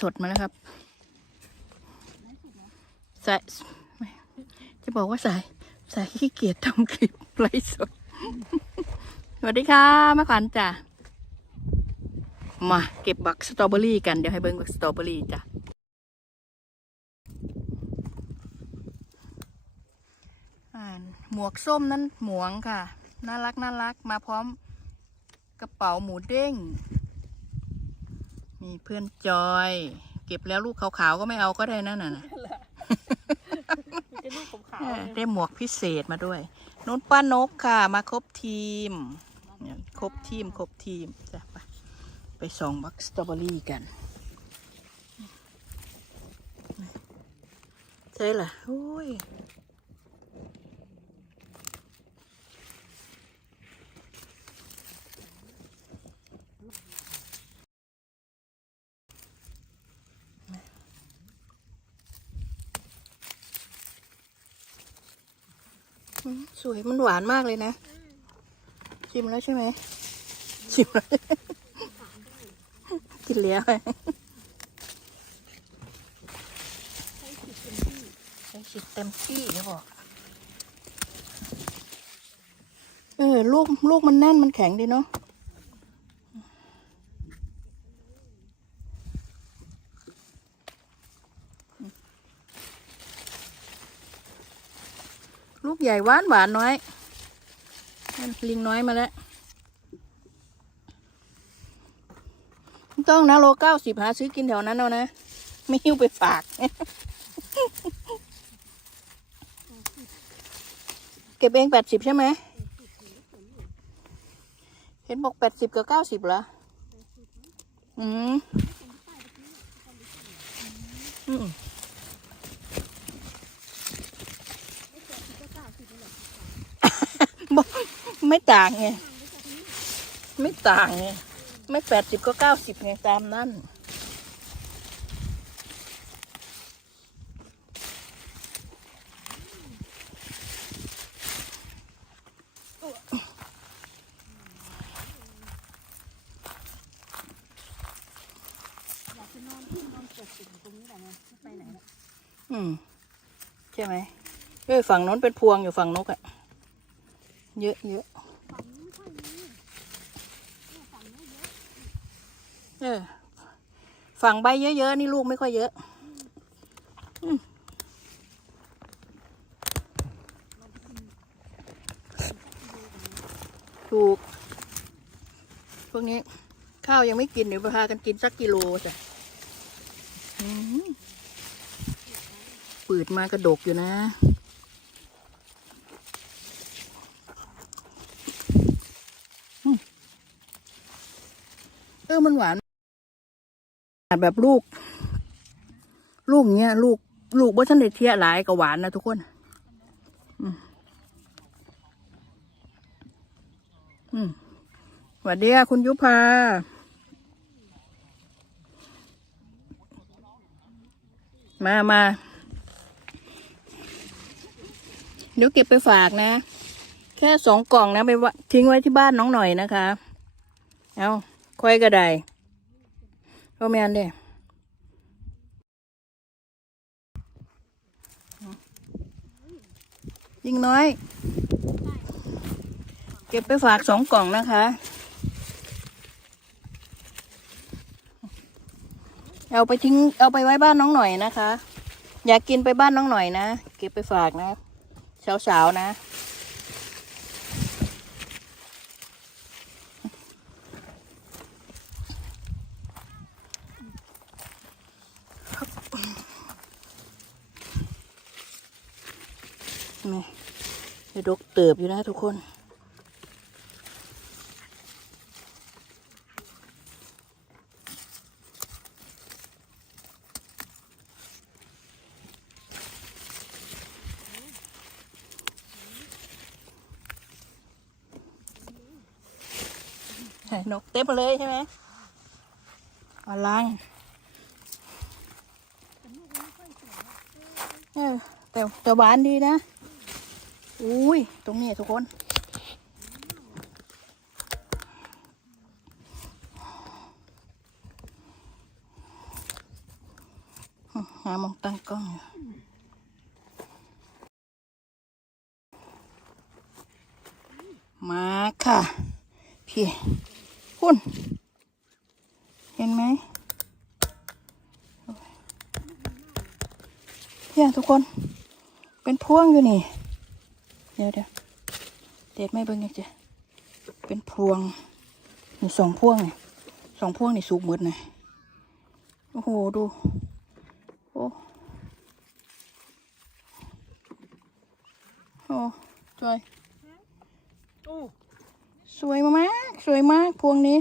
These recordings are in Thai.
สดมาแล้วครับ สาย จะบอกว่าสาย สายขี้เกียจทำคลิปไลฟ์สด สวัสดีค่ะแม่ขวัญจ้ะ มาเก็บบักสตรอเบอรี่กัน เดี๋ยวให้เบิ้งบักสตรอเบอรี่จ้ะอ่าหมวกส้มนั้นหมวงค่ะ น่ารักน่ารัก มาพร้อมกระเป๋าหมูเด้ง มีเพื่อนจอย เก็บแล้วลูกขาวๆก็ไม่เอาก็ได้นั่นน่ะนะจะลูกผมขาวเออได้หมวกพิเศษมาด้วยนุ้นป้านกค่ะ มาครบทีมเนี่ยครบทีมครบทีมจ้ะไปไปส่องบักสตรอเบอรี่กันใช่ล่ะโอ้ย สวยมันหวานมากเลยนะ ชิมแล้วใช่ไหม ชิมแล้ว กินแล้วใช้ฉีดเต็มที่เขาบอกเออ ลูก ลูกมันแน่นมันแข็งดีเนาะ หญ่หวานหวานน้อย ลิงน้อยมาแล้ว ต้องนะโลเก้าสิบหาซื้อกินแถวนั้นเอานะ ไม่หิ้วไปฝากเก็บเองแปดสิบใช่ไหม เห็นบอกแปดสิบกับเก้าสิบเหรอ อืม อืม บอก ไม่ต่างไง ไม่ต่างไง ไม่แปดสิบก็เก้าสิบไงตามนั่น อยากจะนอนที่นอนเปิดติดอยู่ตรงนี้แหละนะไม่ไปไหนละอืม ใช่ไหมเอ้ยฝั่งโน้นเป็นพวงอยู่ฝั่งนกอะเยอะเยอะ ฝั่งนี้ไม่ค่อยมีเนี่ยฝั่งนี้เยอะ เออ ฝั่งใบเยอะๆ นี่ลูกไม่ค่อยเยอะถูก พวกนี้ ข้าวยังไม่กินเดี๋ยวพากันกินสักกิโลจ้ะปืดมากระดกอยู่นะเออมันหวาน แบบลูก ลูกเนี้ย ลูก ลูกบ่ทันได้เทียหลายกับหวานนะทุกคนอืมสวัสดีค่ะคุณยุพามามาเดี๋ยวเก็บไปฝากนะ แค่สองกล่องนะไปทิ้งไว้ที่บ้านน้องหน่อยนะคะ เอาค่อยกระได ก็แมนเด้ยิงน้อย เก็บไปฝากสองกล่องนะคะ เอาไปทิ้ง เอาไปไว้บ้านน้องหน่อยนะคะ อยากกินไปบ้านน้องหน่อยนะ เก็บไปฝากนะเช้าๆนะ นี่ยดกเติบอยู่นะทุกคนนกเต็มเลยใช่ไหมอลังเออแต่แต่หวานดีนะ อุ้ย ตรงนี้ทุกคน หามองตั้งกล้องอยู่มาค่ะ พี่คุณเห็นไหมเนี่ยทุกคน เป็นพ่วงอยู่นี่ ดี๋ยวเดี๋ยวเด็ดไม่เบิ่งยังจ้ะเป็นพวงนี่สองพวงนี่สองพวงนี่สุกหมดนะโอ้โหดูโอ้โอ้สวยโอ้สวยมากสวยมากพวงนี้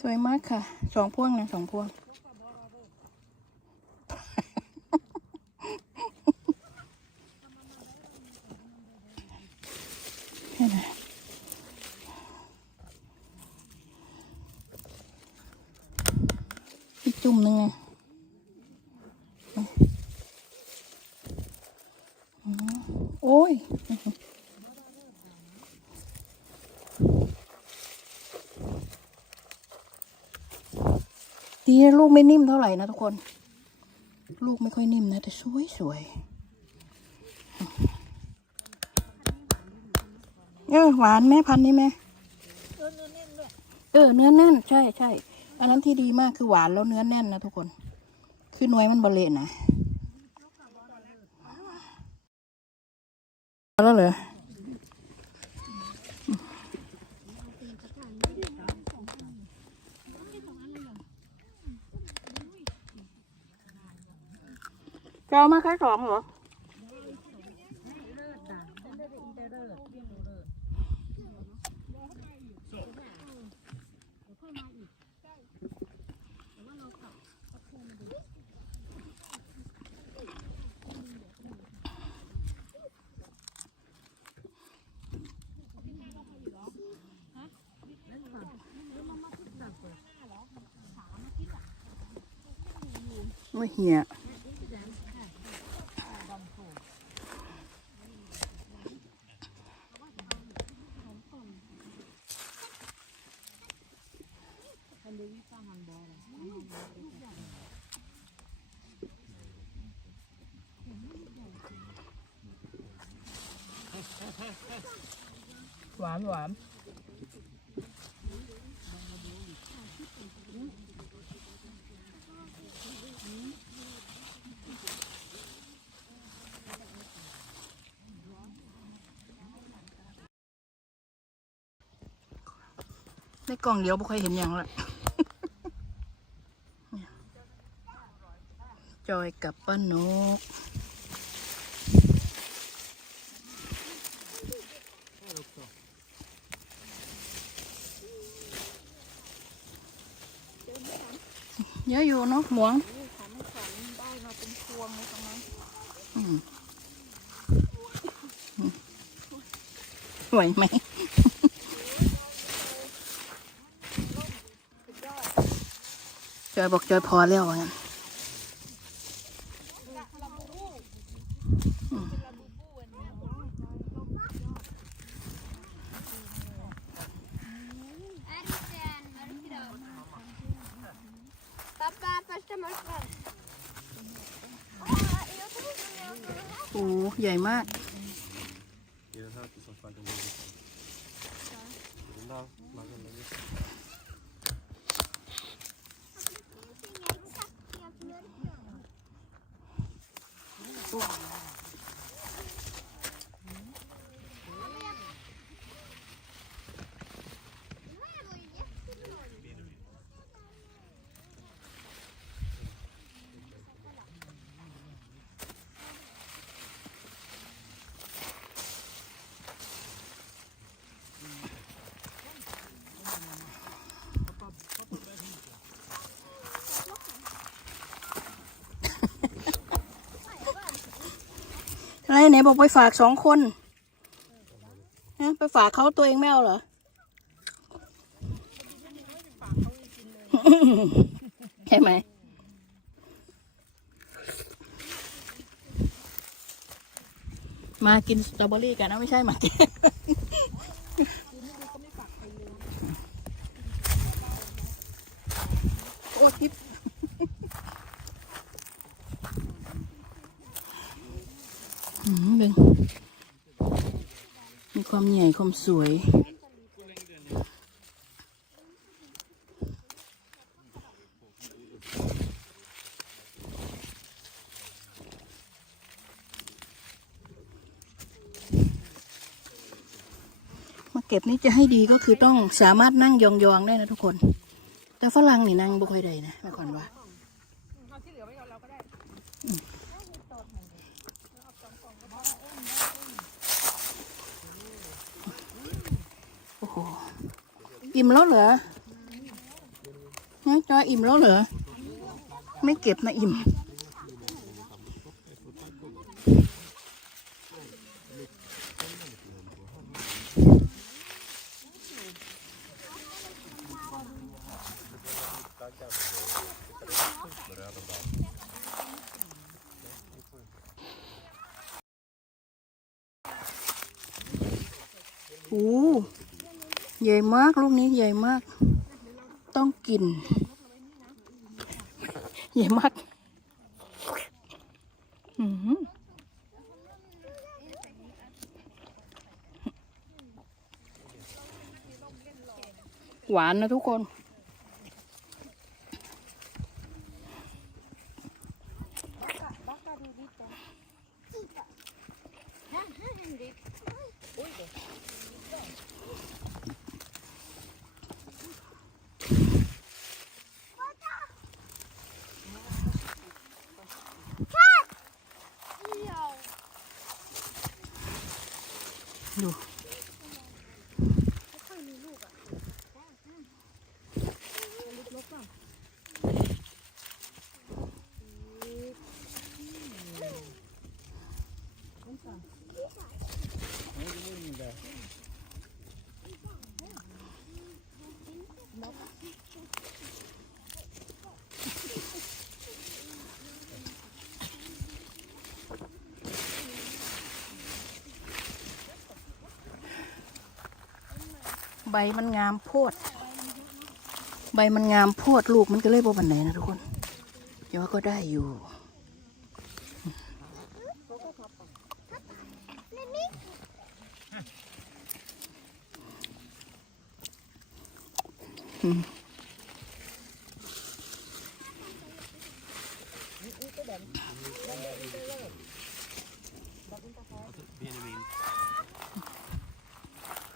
สวยมากค่ะสองพวงนะสองพวง เห็นไหมอีกจุ่มห นึงไงโอ้ยดีนะลูกไม่นิ่มเท่าไหร่นะทุกคน ลูกไม่ค่อยนิ่มนะ แต่สวยสวยเออหวานแม่พันนี่แม่เออเนื้อแน่นเออเนื้อแน่นใช่ใช่ อันนั้นที่ดีมากคือหวานแล้วเนื้อแน่นนะทุกคน คือหน่วยมันบะเละนะแล้วเหรอจะเอามาแค่สองเหรอ ไม่เหี่ย ในกล่องเดียวบ่เคยเห็นอย่างละเนี่ยจอยกับป้านกเยอะอยู่เนาะหมวงขาไม่ขาดได้มาเป็นพวงเลยตรงนั้นอืมไหวไหม อยบอกจอยพอแล้วว่งั้นโอ้ใหญ่มาก อ ไรไหนบอกไปฝากสองคนฮะไปฝากเขาตัวเองไม่เอาเหรอใช่ไหมมากินสตรอเบอรี่กันนะไม่ใช่มากินโอ้ทิพย์ อืม เบิ่งมีความใหญ่ความสวย มาเก็บนี่จะให้ดีก็คือต้องสามารถนั่งยองๆได้นะทุกคน แต่ฝรั่งนี่นั่งบ่ค่อยได้นะแม่ขวัญว่า โอ้โห อิ่มแล้วเหรอน้องจอยอิ่มแล้วเหรอ ไม่เก็บนะอิ่มโอ้ ใหญ่มากลูกนี้ใหญ่มาก ต้องกิน ใหญ่มากอื้อหือหวานนะทุกคน ดู ใบมันงามโพด ใบมันงามโพดลูกมันก็เลยบ่บันไหนนะทุกคนแต่ว่าก็ได้อยู่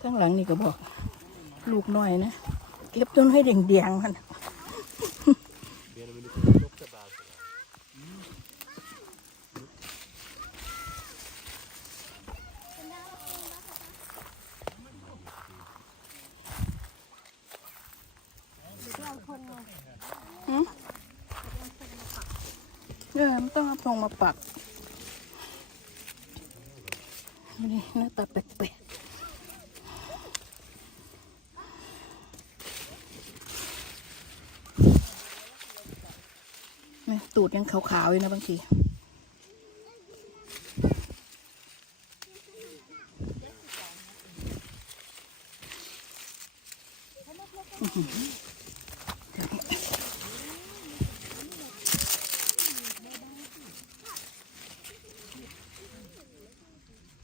ข้างหลังนี่ก็บอก ลูกน้อยนะ เก็บจนให้แดงๆมัน Benjamin, du får plocka bär så där. เออมันต้องเอาพงมาปักนี่หน้าตาแปลกๆเนี่ย ตูดยังขาวๆอยู่นะบางที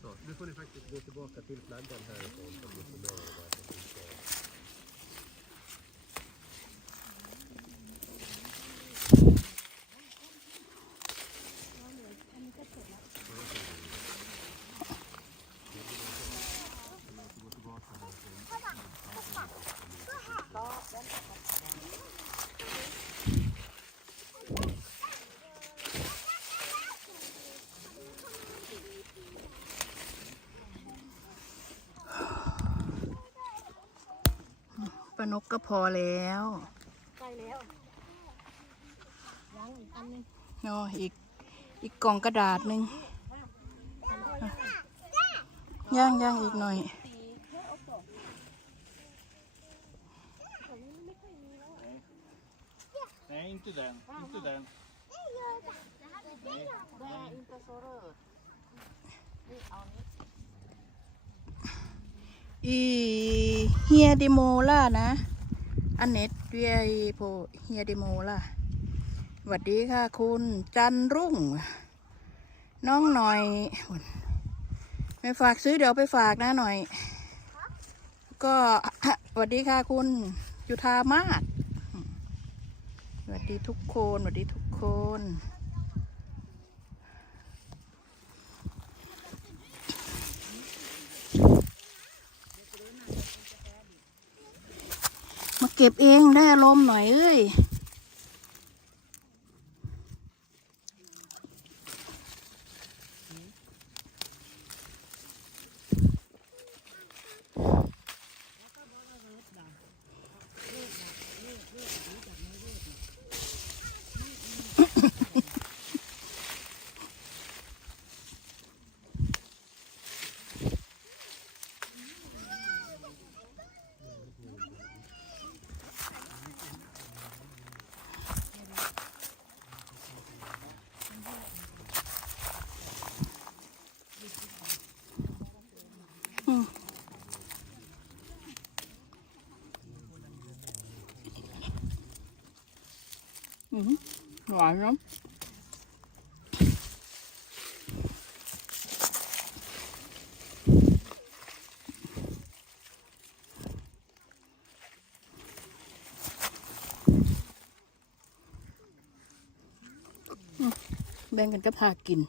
Så, nu får ni faktiskt gå tillbaka till flaggan härifrån som ni får med er där på tisdagen. ปลานกก็พอแล้วใกล้แล้วยังอีกอันหนึงเนาะอีกอีกกล่องกระดาษหนึ่งย่างย่างอีกหน่อย Nej, inte den. Inte den. แดงอินเตอร์โซเรอร์นี่เอานี้ อีเฮียดิโมล่านะอันเน็ตเวียโพเฮียดิโมล่าสวัสดีค่ะคุณจันรุ่ง น้องหน่อยไปฝากซื้อเดี๋ยวไปฝากนะหน่อย ก็สวัสดีค่ะคุณจุธามาศสวัสดีทุกคนสวัสดีทุกคน เก็บเองได้อารมณ์หน่อยเอ้ย หวานเนาะแบ่งกันก็พากิน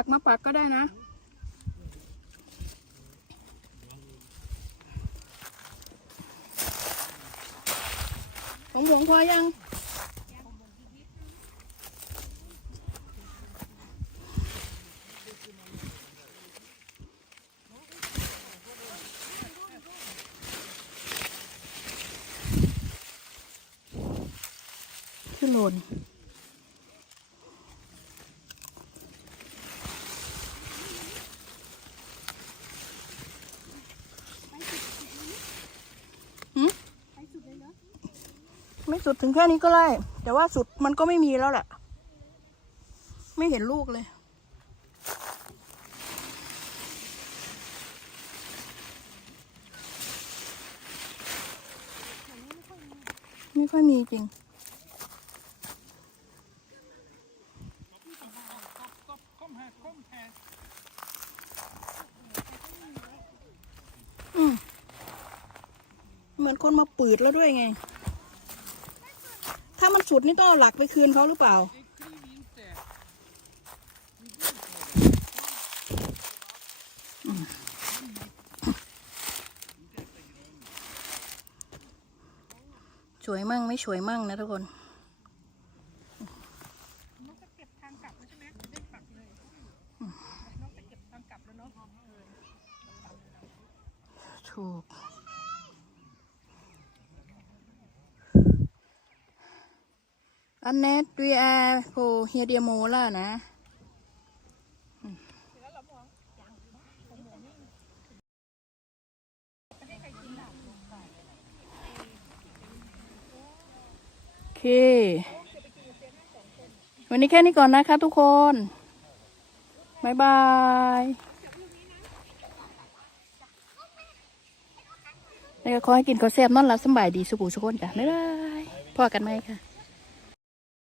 ผักมาปักก็ได้นะผมหวงพอยังขึ้นโลน สุดถึงแค่นี้ก็ได้แต่ว่าสุดมันก็ไม่มีแล้วแหละ ไม่เห็นลูกเลย ไม่ค่อยมีจริงอืมเหมือนคนมาปืดแล้วด้วยไง สุดนี่ต้องเอาหลักไปคืนเขาหรือเปล่า สวยมั่งไม่สวยมั่งนะทุกคน น้องจะเก็บทางกลับแล้วใช่ไหมได้ปักเลยน้องจะเก็บทางกลับแล้วเนาะ ถูก อันเนตวีอาโพเฮียเดียโมล่านะโอเค วันนี้แค่นี้ก่อนนะคะทุกคน บ๊ายบายแล้วก็ขอให้กินข้าวแซ่บนอนหลับสบายดีสุขุสุขคนจ้ะบ๊ายบายพอกันไหมค่ะ